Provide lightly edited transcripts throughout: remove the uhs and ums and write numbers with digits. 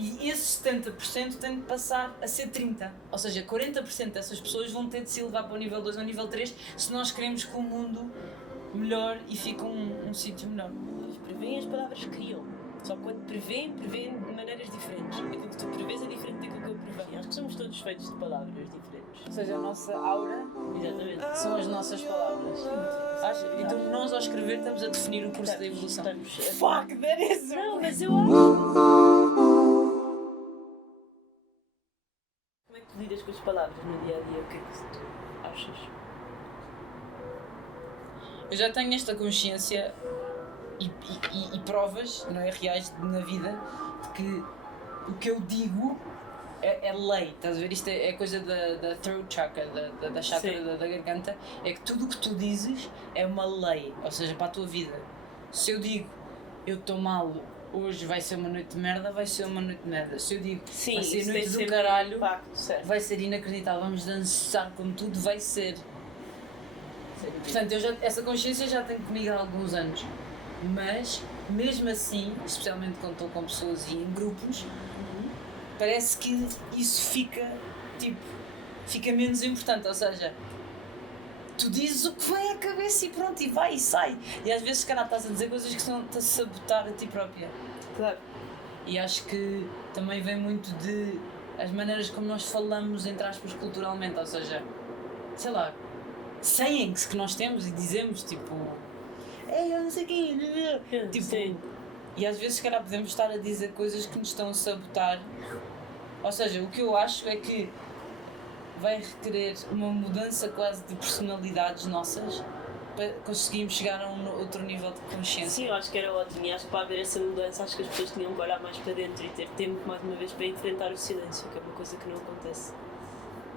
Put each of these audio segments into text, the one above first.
E esse 70% tem de passar a ser 30%. Ou seja, 40% dessas pessoas vão ter de se elevar para o nível 2 ou nível 3 se nós queremos que o mundo melhore e fique um sítio melhor. Eles prevêem, as palavras criam. Só que quando prevêem de maneiras diferentes. Aquilo que tu prevês é diferente daquilo que eu prevejo. Acho que somos todos feitos de palavras diferentes. Ou seja, a nossa aura são as nossas palavras. Então nós ao escrever estamos a definir o curso da evolução. Fuck, that is... Não, mas eu acho... Como é que tu lidas com as palavras no dia-a-dia? O que é que tu achas? Eu já tenho esta consciência e provas, não é, reais na vida, de que o que eu digo é lei, estás a ver? Isto é coisa da throat chakra, da chakra da garganta, é que tudo o que tu dizes é uma lei, ou seja, para a tua vida. Se eu digo, eu estou mal, hoje vai ser uma noite de merda, vai ser uma noite de merda. Se eu digo, sim, vai ser noite do caralho, impacto, vai ser inacreditável, vamos dançar como tudo vai ser. Portanto, essa consciência já tenho comigo há alguns anos, mas mesmo assim, especialmente quando estou com pessoas e em grupos, parece que isso fica menos importante, ou seja, tu dizes o que vem à cabeça e pronto, e vai e sai. E às vezes, cara, estás a dizer coisas que estão-te a sabotar a ti própria. Claro. E acho que também vem muito de as maneiras como nós falamos, entre aspas, culturalmente, ou seja, sei lá, sayings que nós temos e dizemos, tipo, ei, eu não sei quem, tipo, sim. E às vezes, cara, podemos estar a dizer coisas que nos estão a sabotar. Ou seja, o que eu acho é que vai requerer uma mudança quase de personalidades nossas para conseguirmos chegar a outro nível de consciência. Sim, eu acho que era ótimo e acho que para haver essa mudança acho que as pessoas tinham que olhar mais para dentro e ter tempo mais uma vez para enfrentar o silêncio, que é uma coisa que não acontece.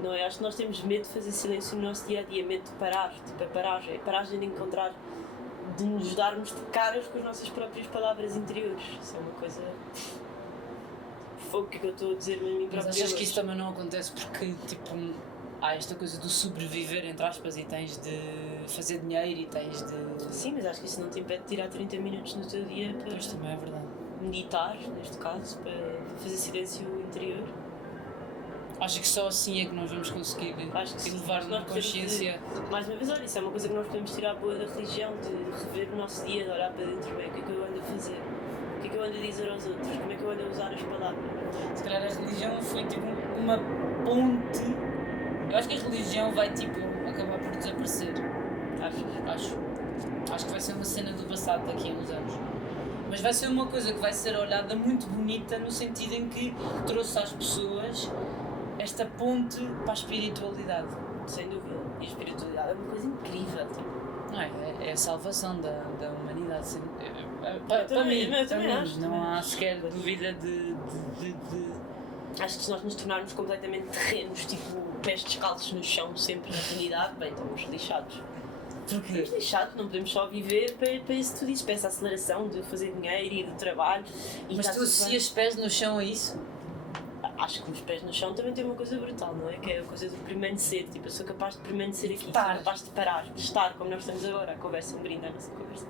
Não é? Acho que nós temos medo de fazer silêncio no nosso dia-a-dia, medo de parar, tipo a paragem de encontrar, de nos darmos de caras com as nossas próprias palavras interiores. Isso é uma coisa... Fogo que eu estou a dizer a mim própria. Mas achas que isso também não acontece porque, tipo, há esta coisa do sobreviver, entre aspas, e tens de fazer dinheiro e tens de... Sim, mas acho que isso não te impede de tirar 30 minutos no teu dia para... Pois, também é verdade. Meditar, neste caso, para fazer silêncio interior. Acho que só assim é que nós vamos conseguir elevar uma consciência. Mais uma vez, olha, isso é uma coisa que nós podemos tirar boa da religião, de rever o nosso dia, de olhar para dentro, bem, o que é que eu ando a fazer, o que é que eu ando a dizer aos outros, como é que eu ando a usar as palavras. Se calhar a religião foi tipo uma ponte. Eu acho que a religião vai tipo acabar por desaparecer. Acho que vai ser uma cena do passado daqui a uns anos. Mas vai ser uma coisa que vai ser olhada muito bonita no sentido em que trouxe às pessoas esta ponte para a espiritualidade. Sem dúvida. E a espiritualidade é uma coisa incrível. Tipo. Não é a salvação da humanidade. Para mim, não há sequer dúvida de... Acho que se nós nos tornarmos completamente terrenos, tipo pés descalços no chão, sempre na eternidade, bem, estamos lixados. Porquê? Estamos lixados, não podemos só viver para isso tudo isso, para essa aceleração de fazer dinheiro e do trabalho. Mas tu associas pés no chão a isso? Acho que os pés no chão também tem uma coisa brutal, não é? Que é a coisa do permanecer, tipo, eu sou capaz de permanecer aqui, sou capaz de parar, de estar como nós estamos agora, a conversa brinde a nossa conversa.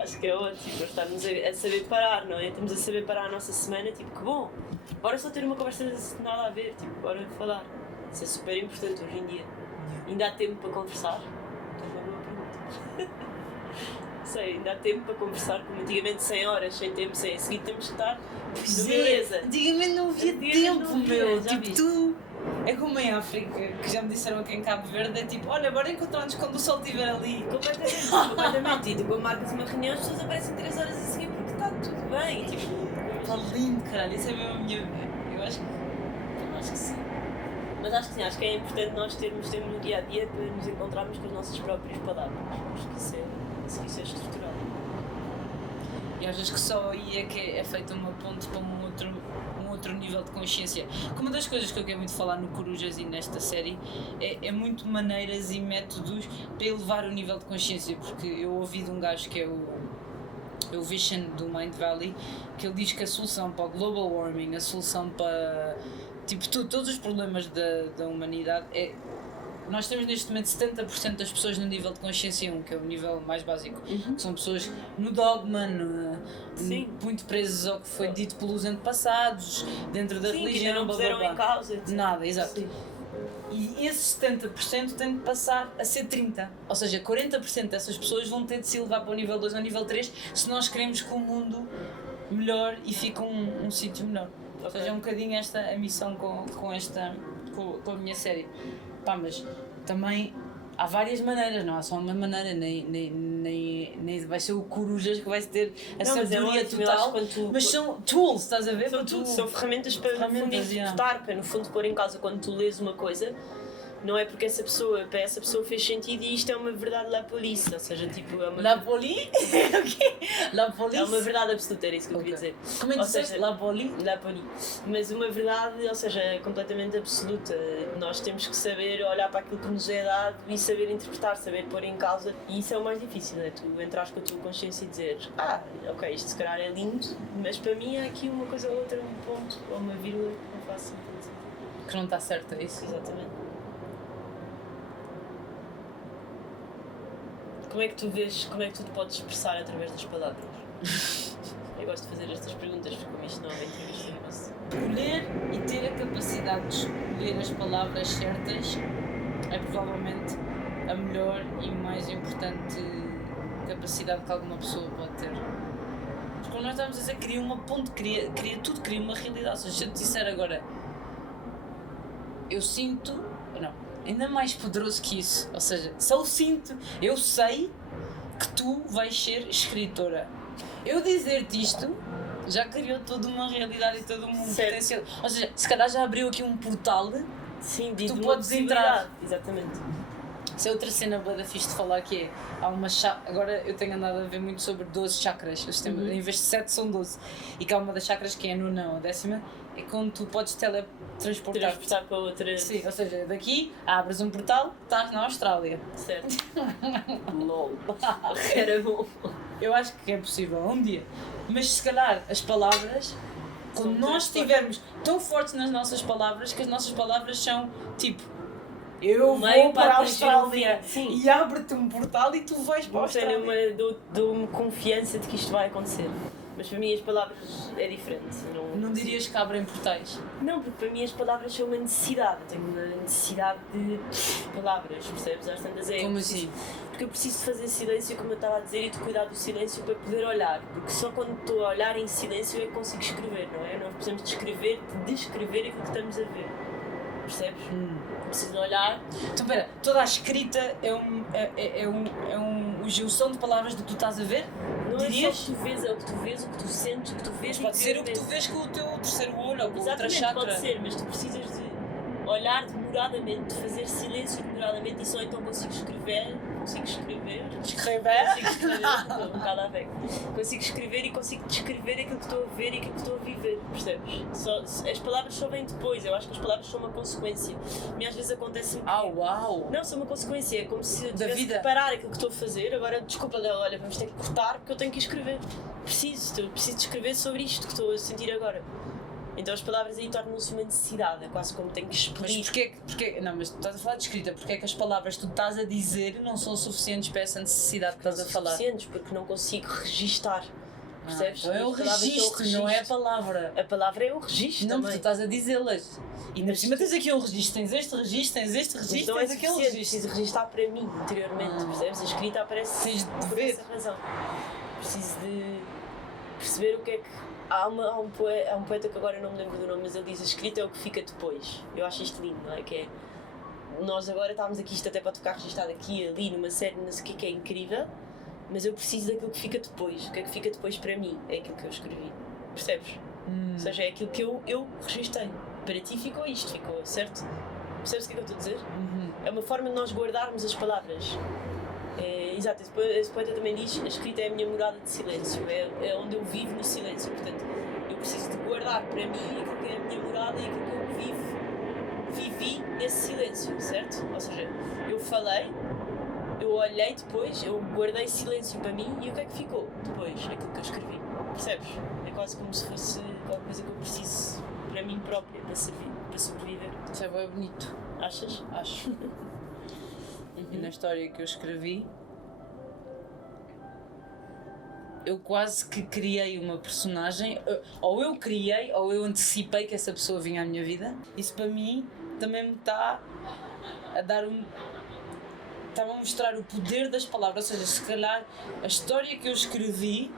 Acho que é ótimo, nós estamos a saber parar, não é? Estamos a saber parar a nossa semana, tipo, que bom, bora só ter uma conversa de nada a ver, tipo, bora falar. Isso é super importante hoje em dia. Ainda há tempo para conversar? Então é uma boa pergunta. Sei, ainda há tempo para conversar, como antigamente 100 horas, sem tempo, sem a seguir temos de estar. Beleza. Antigamente não havia tempo, meu. Tipo, tu. É como em África, que já me disseram aqui em Cabo Verde, é tipo, olha, bora encontrar-nos quando o sol estiver ali. Completamente. E tu, quando marcas uma reunião, as pessoas aparecem 3 horas a seguir porque está tudo bem. Tipo, está lindo, caralho. Isso é mesmo a minha. Eu acho que sim. Mas acho que sim, acho que é importante nós termos tempo no dia a dia para nos encontrarmos com as nossas próprias palavras. Acho que isso é estrutural. E achas que só aí é que é feita uma ponte para um outro nível de consciência? Que uma das coisas que eu quero muito falar no Corujas e nesta série é muito maneiras e métodos para elevar o nível de consciência, porque eu ouvi de um gajo que é o Vision do Mind Valley, que ele diz que a solução para o global warming, a solução para tipo, todos os problemas da humanidade nós temos neste momento 70% das pessoas no nível de consciência 1, que é o nível mais básico, que são pessoas no dogma, muito presas ao que foi dito pelos antepassados, dentro da religião, que não puseram em causa, etc. Nada, exato. Sim. E esses 70% têm de passar a ser 30%. Ou seja, 40% dessas pessoas vão ter de se elevar para o nível 2 ou nível 3 se nós queremos que o mundo melhore e fique um sítio melhor. Ou seja, é um bocadinho esta a missão com a minha série. Pá, mas também há várias maneiras, não há só uma maneira, nem vai ser o Corujas que vai ter a sabedoria total, mas são tools, estás a ver? São ferramentas para no fundo interpretar, para no fundo pôr em causa quando tu lês uma coisa. Não é porque para essa pessoa fez sentido e isto é uma verdade la police, ou seja, tipo, é uma... La police? La police? É uma verdade absoluta, era isso que eu queria dizer. Como é que disseste? La police? La police. Mas uma verdade, ou seja, completamente absoluta. Nós temos que saber olhar para aquilo que nos é dado e saber interpretar, saber pôr em causa. E isso é o mais difícil, é tu entrares com a tua consciência e dizeres ok, isto se calhar é lindo, mas para mim é aqui uma coisa ou outra, um ponto ou uma vírgula que não faz sentido. Que não está certo, é isso? Exatamente. Como é que tu te podes expressar através das palavras? Eu gosto de fazer estas perguntas porque como isto não é uma entrevista, escolher e ter a capacidade de escolher as palavras certas é provavelmente a melhor e mais importante capacidade que alguma pessoa pode ter. Mas como nós estávamos a dizer, cria uma ponte, cria tudo, cria uma realidade. Ou seja, se eu te disser agora, eu sinto, não, ainda mais poderoso que isso, ou seja, se eu sinto, eu sei que tu vais ser escritora. Eu dizer-te isto já criou toda uma realidade e todo um potencial. Ou seja, se calhar já abriu aqui um portal. Sim, que tu podes entrar. Exatamente. Isso é outra cena boa da fixe de falar que é, há uma agora eu tenho andado a ver muito sobre 12 chakras, em vez de 7 são 12, e que há uma das chakras que é a nona ou a 10ª, é quando tu podes teletransportar para outra... Sim, ou seja, daqui abres um portal, estás na Austrália. Certo. LOL. Era bom. Eu acho que é possível, um dia. Mas se calhar as palavras, quando nós estivermos tão fortes nas nossas palavras, que as nossas palavras são tipo, eu vou para a Austrália e abre-te um portal e tu vais para a Austrália. Dou-me confiança de que isto vai acontecer. Mas para mim as palavras é diferente. Não dirias que abrem portais? Não, porque para mim as palavras são uma necessidade. Eu tenho uma necessidade de palavras, percebes? Às tantas Como assim? Porque eu preciso de fazer silêncio, como eu estava a dizer, e de cuidar do silêncio para poder olhar. Porque só quando estou a olhar em silêncio é que consigo escrever, não é? Nós precisamos de descrever aquilo que estamos a ver. Percebes? Preciso de olhar. Então, espera, toda a escrita é uma junção de palavras do que tu estás a ver? Não dirias? É só o que tu vês, é o que tu vês, o que tu sentes, o que tu vês. Pode ser o que tu vês com o teu terceiro olho ou com outra chakra. Pode ser, mas tu precisas de olhar demoradamente, de fazer silêncio demoradamente e só então consigo escrever. Consigo escrever, estou um bocado a ver. Consigo escrever e consigo descrever aquilo que estou a ver e aquilo que estou a viver, percebes? As palavras só vêm depois, eu acho que as palavras são uma consequência. E às vezes acontece-me que... uau! Não, são uma consequência, é como se eu tivesse de parar aquilo que estou a fazer. Agora, desculpa, Léo, olha, vamos ter que cortar porque eu tenho que escrever. Preciso escrever sobre isto que estou a sentir agora. Então as palavras aí tornam-se uma necessidade, é quase como tenho que explicar. Mas porquê? Não, mas tu estás a falar de escrita, porque é que as palavras que tu estás a dizer não são suficientes para essa necessidade que estás a falar? Não são suficientes, porque não consigo registar, percebes? Então é o registro, não é a palavra. A palavra é o registro não, também. porque tu estás a dizê-las. E na cima tens aqui um registro, tens este registro, então tens aquele registro. Preciso registar para mim, interiormente, percebes? A escrita aparece por essa razão. Preciso de perceber o que é que... Há um poeta que agora eu não me lembro do nome, mas ele diz: a escrita é o que fica depois. Eu acho isto lindo, não é? Que é, nós agora estamos aqui, isto até pode ficar registado aqui, ali, numa série, não sei o que é incrível, mas eu preciso daquilo que fica depois. O que é que fica depois para mim? É aquilo que eu escrevi. Percebes? Ou seja, é aquilo que eu registrei. Para ti ficou isto, ficou, certo? Percebes o que é que eu estou a dizer? É uma forma de nós guardarmos as palavras. Exato, esse poeta também diz: a escrita é a minha morada de silêncio, é onde eu vivo no silêncio. Portanto, eu preciso de guardar para mim aquilo que é a minha morada e aquilo que eu vivi nesse silêncio, certo? Ou seja, eu falei, eu olhei depois, eu guardei silêncio para mim e o que é que ficou depois? Aquilo que eu escrevi, percebes? É quase como se fosse alguma coisa que eu preciso para mim própria, para sobreviver. Isso é bem bonito. Achas? Acho. e na história que eu escrevi, eu quase que criei uma personagem, ou eu criei, ou eu antecipei que essa pessoa vinha à minha vida. Isso para mim também me está a dar está-me a mostrar o poder das palavras, ou seja, se calhar a história que eu escrevi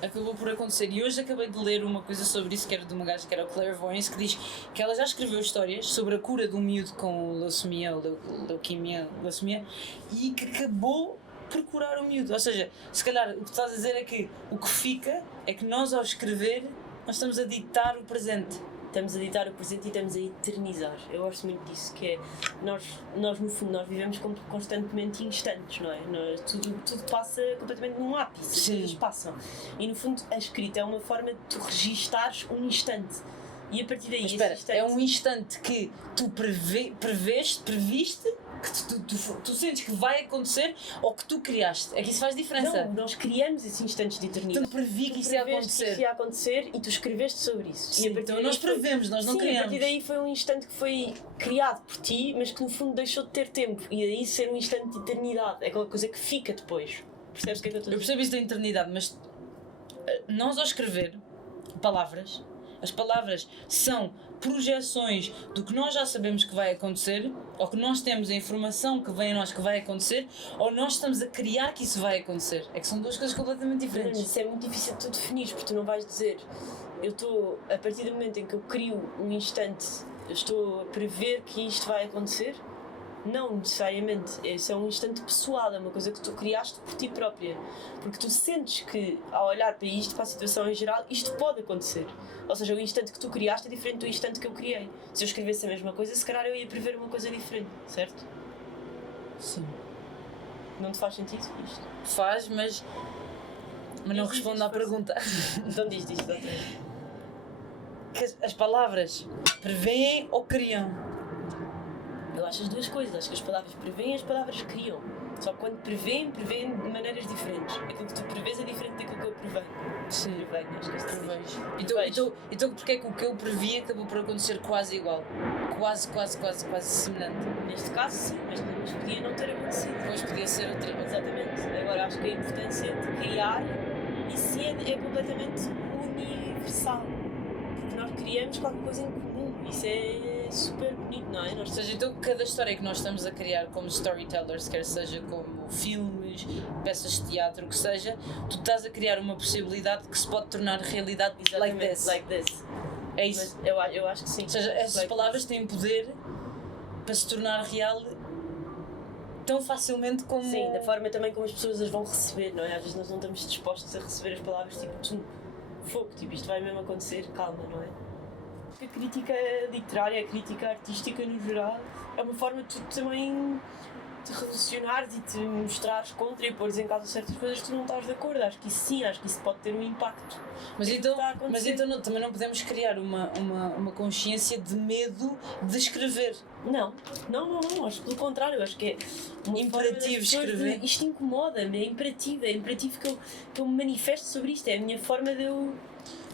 acabou por acontecer. E hoje acabei de ler uma coisa sobre isso, que era de uma gaja que era o Clairvoyance, que diz que ela já escreveu histórias sobre a cura de um miúdo com leucemia, leucemia, e que acabou por curar o miúdo. Ou seja, se calhar o que estás a dizer é que o que fica é que nós, ao escrever, nós estamos a ditar o presente. Estamos a ditar o presente e estamos a eternizar. Eu gosto muito disso, que é, nós no fundo, nós vivemos constantemente em instantes, não é? Tudo passa completamente num ápice, as coisas passam. E no fundo, a escrita é uma forma de tu registares um instante. E a partir daí, mas espera, é um instante que tu previste, que tu sentes que vai acontecer ou que tu criaste. É que isso faz diferença. Não, nós criamos esses instantes de eternidade. Tu previ que isso ia acontecer. Que isso ia acontecer e tu escreveste sobre isso. Sim, então nós prevemos, nós não criamos. A partir daí foi um instante que foi criado por ti, mas que no fundo deixou de ter tempo. E daí ser um instante de eternidade. É aquela coisa que fica depois. Percebes o que é que eu estou a dizer? Eu percebo isso da eternidade, mas nós, ao escrever palavras, as palavras são projeções do que nós já sabemos que vai acontecer, ou que nós temos a informação que vem a nós que vai acontecer, ou nós estamos a criar que isso vai acontecer. É que são duas coisas completamente diferentes. Isso é muito difícil de tu definir, porque tu não vais dizer, eu estou, a partir do momento em que eu crio um instante, eu estou a prever que isto vai acontecer. Não necessariamente, esse é um instante pessoal, é uma coisa que tu criaste por ti própria, porque tu sentes que, ao olhar para isto, para a situação em geral, isto pode acontecer. Ou seja, o instante que tu criaste é diferente do instante que eu criei. Se eu escrevesse a mesma coisa, se calhar eu ia prever uma coisa diferente, certo? Sim. Não te faz sentido isto? Faz, mas não respondo à pergunta. Então diz isto outra vez. Que as palavras preveem ou criam? Eu acho as duas coisas, acho que as palavras preveem e as palavras criam. Só que quando prevêem de maneiras diferentes. Aquilo que tu prevês é diferente daquilo que eu prevenho. Sim, prevenho, acho que é prevejo. Então porque é que o que eu previ acabou por acontecer quase igual? Quase semelhante. Neste caso sim, mas podia não ter acontecido. Depois podia ser outra. Exatamente. Agora acho que a importância de criar, isso é completamente universal. Porque nós criamos qualquer coisa em comum. Isso é super bonito, não é? Ou seja, então cada história que nós estamos a criar como storytellers, quer seja como filmes, peças de teatro, o que seja, tu estás a criar uma possibilidade que se pode tornar realidade. Exatamente, like this. É isso. Mas eu acho que sim. Ou seja, essas palavras têm poder para se tornar real tão facilmente como... Sim, da forma também como as pessoas as vão receber, não é? Às vezes nós não estamos dispostos a receber as palavras tipo, fogo, tipo, isto vai mesmo acontecer, calma, não é? A crítica literária, a crítica artística no geral, é uma forma de tu também te revolucionares e te mostrares contra e pôres em causa certas coisas que tu não estás de acordo. Acho que isso sim, acho que isso pode ter um impacto. Mas então também não podemos criar uma consciência de medo de escrever. Não, acho que pelo contrário, acho que é imperativo escrever. Isto incomoda-me, é imperativo que eu me manifeste sobre isto, é a minha forma de eu...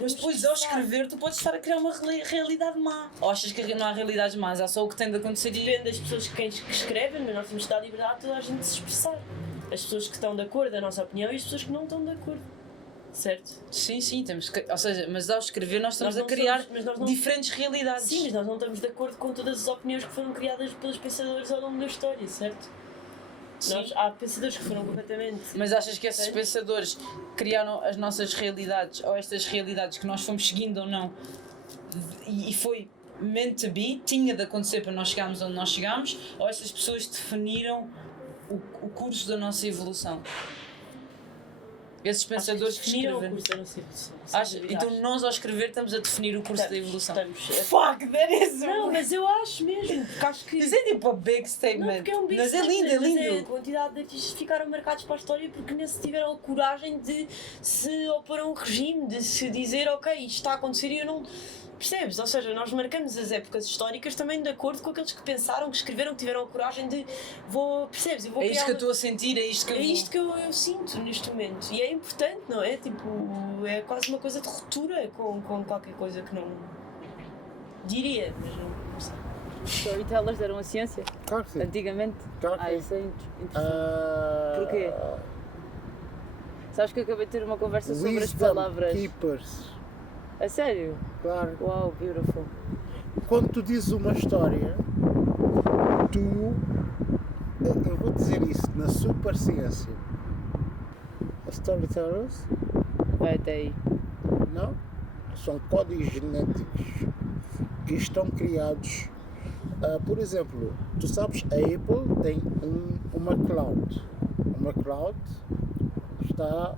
Mas depois, ao escrever, tu podes estar a criar uma realidade má. Ou achas que não há realidades más, há só o que tem de acontecer? Depende das pessoas que escrevem, mas nós temos de dar liberdade a toda a gente de se expressar. As pessoas que estão de acordo com a nossa opinião e as pessoas que não estão de acordo. Certo? Sim, temos que, ou seja, mas ao escrever nós estamos a criar diferentes realidades. Sim, mas nós não estamos de acordo com todas as opiniões que foram criadas pelos pensadores ao longo da história, certo? Há pensadores que foram completamente... Mas achas que esses pensadores criaram as nossas realidades, ou estas realidades que nós fomos seguindo ou não, e foi meant to be, tinha de acontecer para nós chegarmos onde nós chegámos, ou essas pessoas definiram o curso da nossa evolução? Esses pensadores que definiram escreveram o curso da nossa evolução. Então nós, ao escrever, estamos a definir o curso da evolução. Fuck, that is... Não, mas eu acho mesmo, porque acho que... Isso é tipo a big statement. Não, porque é um big mas statement, é lindo. Mas a quantidade de artistas ficaram marcados para a história porque nem se tiveram a coragem de se opor a um regime, de se dizer, ok, isto está a acontecer e eu não... Percebes? Ou seja, nós marcamos as épocas históricas também de acordo com aqueles que pensaram, que escreveram, que tiveram a coragem de... Percebes? Eu vou é isto que eu estou a sentir, é isto que eu sinto neste momento. E é importante, não é? Tipo, é quase uma coisa de ruptura com qualquer coisa que não... Diria, mas não sei. Storytellers eram a ciência? Claro que sim. Antigamente? Claro que sim. Isso é interessante. Porquê? Sabes que eu acabei de ter uma conversa sobre as Wisdom palavras. Keepers. A sério? Claro. Uau, beautiful. Quando tu dizes uma história, eu vou dizer isso na super ciência. As storytellers, Vai até aí. não? São códigos genéticos que estão criados. Por exemplo, tu sabes, a Apple tem uma cloud. Uma cloud está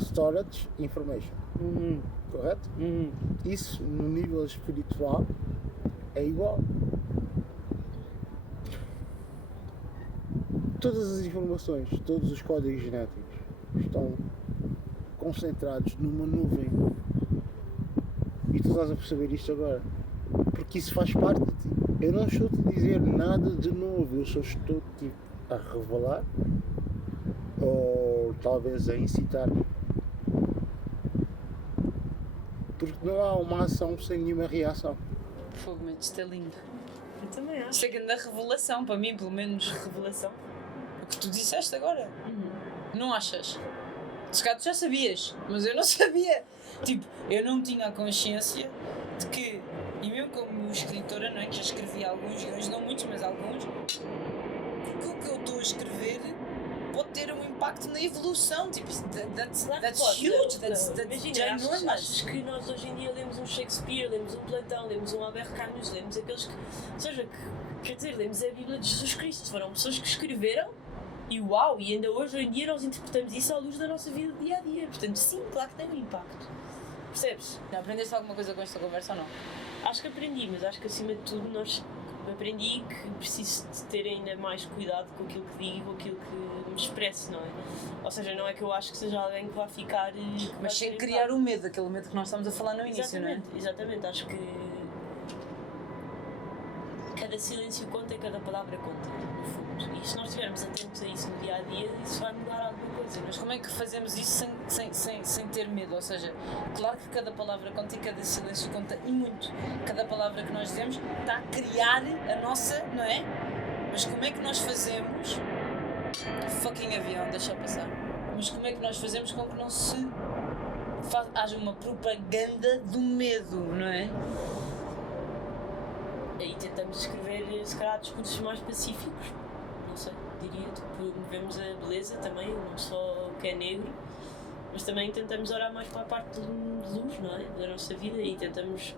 storage information, correto? Isso no nível espiritual é igual. Todas as informações, todos os códigos genéticos estão concentrados numa nuvem. E tu estás a perceber isto agora. Porque isso faz parte de ti. Eu não estou a te dizer nada de novo, eu só estou tipo, a revelar ou talvez a incitar. Porque não há uma ação sem nenhuma reação. Fogo, mas isto é lindo. Eu também acho. Isto é grande revelação, para mim, pelo menos. Revelação. O que tu disseste agora. Não achas? Se calhar tu já sabias, mas eu não sabia. Tipo, eu não tinha a consciência de que, e mesmo como escritora, não é? Que já escrevi alguns guiões, não muitos, mas alguns, que o que eu estou a escrever pode ter um impacto na evolução. Tipo, that's huge, that's Imagina, ginormous. achas que nós hoje em dia lemos um Shakespeare, lemos um Platão, lemos um Albert Camus, lemos aqueles que. Ou seja, quer dizer, lemos a Bíblia de Jesus Cristo. Foram pessoas que escreveram e uau! E ainda hoje em dia nós interpretamos isso à luz da nossa vida dia a dia. Portanto, sim, claro que tem um impacto. Percebes? Já aprendeste alguma coisa com esta conversa ou não? Acho que aprendi, mas acho que acima de tudo aprendi que preciso de ter ainda mais cuidado com aquilo que digo, com aquilo que me expresso, não é? Ou seja, não é que eu acho que seja alguém que vai ficar... Mas sem criar o medo, aquele medo que nós estamos a falar no início, não é? Exatamente, acho que cada silêncio conta e cada palavra conta, no fundo. E se nós estivermos atentos a isso no dia a dia, isso vai mudar alguma coisa. Mas como é que fazemos isso sem ter medo? Ou seja, claro que cada palavra conta e cada silêncio conta e muito. Cada palavra que nós dizemos está a criar a nossa, não é? Mas como é que nós fazemos... Fucking avião, deixa eu passar. Mas como é que nós fazemos com que não se haja uma propaganda do medo, não é? Aí tentamos escrever, se calhar, discursos mais pacíficos. Não sei, diria, promovemos a beleza também, não só o que é negro, mas também tentamos olhar mais para a parte de luz, não é? Da nossa vida e tentamos,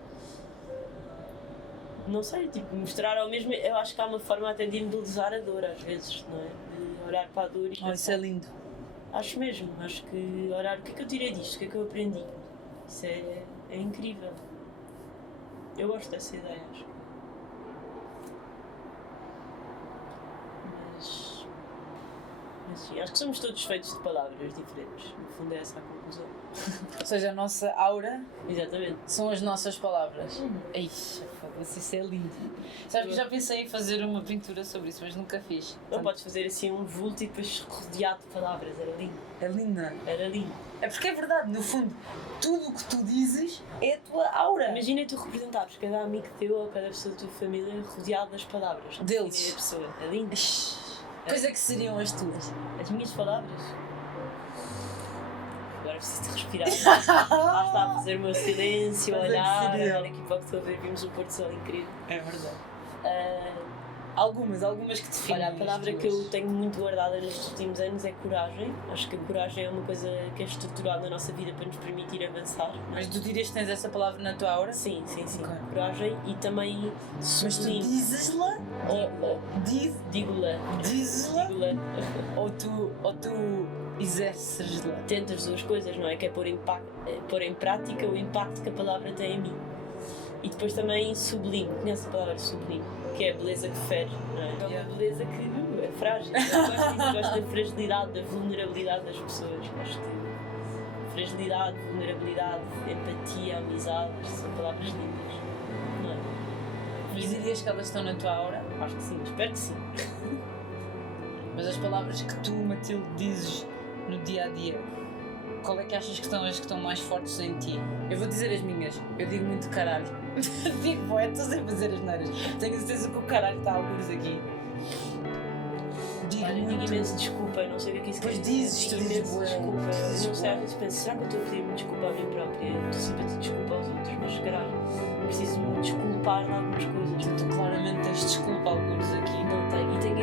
não sei, tipo, mostrar ao mesmo. Eu acho que há uma forma até de embelezar a dor às vezes, não é? De olhar para a dor e pensar. Isso é lindo. Acho mesmo, acho que olhar o que é que eu tirei disto, o que é que eu aprendi. Isso é incrível. Eu gosto dessa ideia, acho. Mas sim, acho que somos todos feitos de palavras diferentes. No fundo é essa a conclusão. Ou seja, a nossa aura Exatamente. são as nossas palavras. Eixa, foda-se, isso é lindo. Sabes que já pensei em fazer uma pintura sobre isso, mas nunca fiz. Não Portanto, podes fazer assim um vulto e depois rodeado de palavras. Era lindo. é linda. Era lindo. É porque é verdade, no fundo, tudo o que tu dizes é a tua aura. Imagina tu representares cada amigo teu ou cada pessoa da tua família rodeado das palavras. Deles. A pessoa. É lindo. Pois é que seriam as tuas. As minhas palavras. Agora preciso de respirar. Lá está a fazer o meu silêncio, Mas é que olhar seria. aqui para o que estou a ver, vimos o Porto Sol incrível. É verdade. Ah, Algumas que definem. Olha, a palavra as que eu tuas. tenho muito guardada nestes últimos anos é coragem. Acho que a coragem é uma coisa que é estrutural na nossa vida para nos permitir avançar. não é? Mas tu dirias que tens essa palavra na tua aura? Sim, sim, sim. Ok. Coragem e também Mas tu sublime. dizes-la? Digo-la. Dizes-la? Digo-la. Ou tu exerces-la? Tento as duas coisas, não é? Que é pôr em prática o impacto que a palavra tem em mim. E depois também sublime. Conhece a palavra sublime? Que é a beleza que fere, não é? É uma beleza que é frágil. Eu gosto disso, gosto da fragilidade, da vulnerabilidade das pessoas. Gosto de fragilidade, vulnerabilidade, empatia, amizade. São palavras lindas, não é? Mas dirias que elas estão na tua aura? Acho que sim, espero que sim. Mas as palavras que tu, Matilde, dizes no dia a dia, qual é que achas que estão as que estão mais fortes em ti? Eu vou dizer as minhas. Eu digo muito caralho. Digo, pô, estou sempre a dizer as neiras. Tenho certeza que o caralho está a alguns aqui. Digo Olha, muito. digo imenso desculpa, eu não sei o que é que isso Pois quer dizes, dizer. tu Digo dizes imenso bué. desculpa. Eu Dizes não sei, bué. às vezes penso, será que eu estou a pedir-me desculpa a mim própria? Eu estou sempre a pedir desculpa aos outros, mas se calhar preciso me desculpar de algumas coisas. Tu claramente tens desculpa alguns aqui. Não tenho. E tenho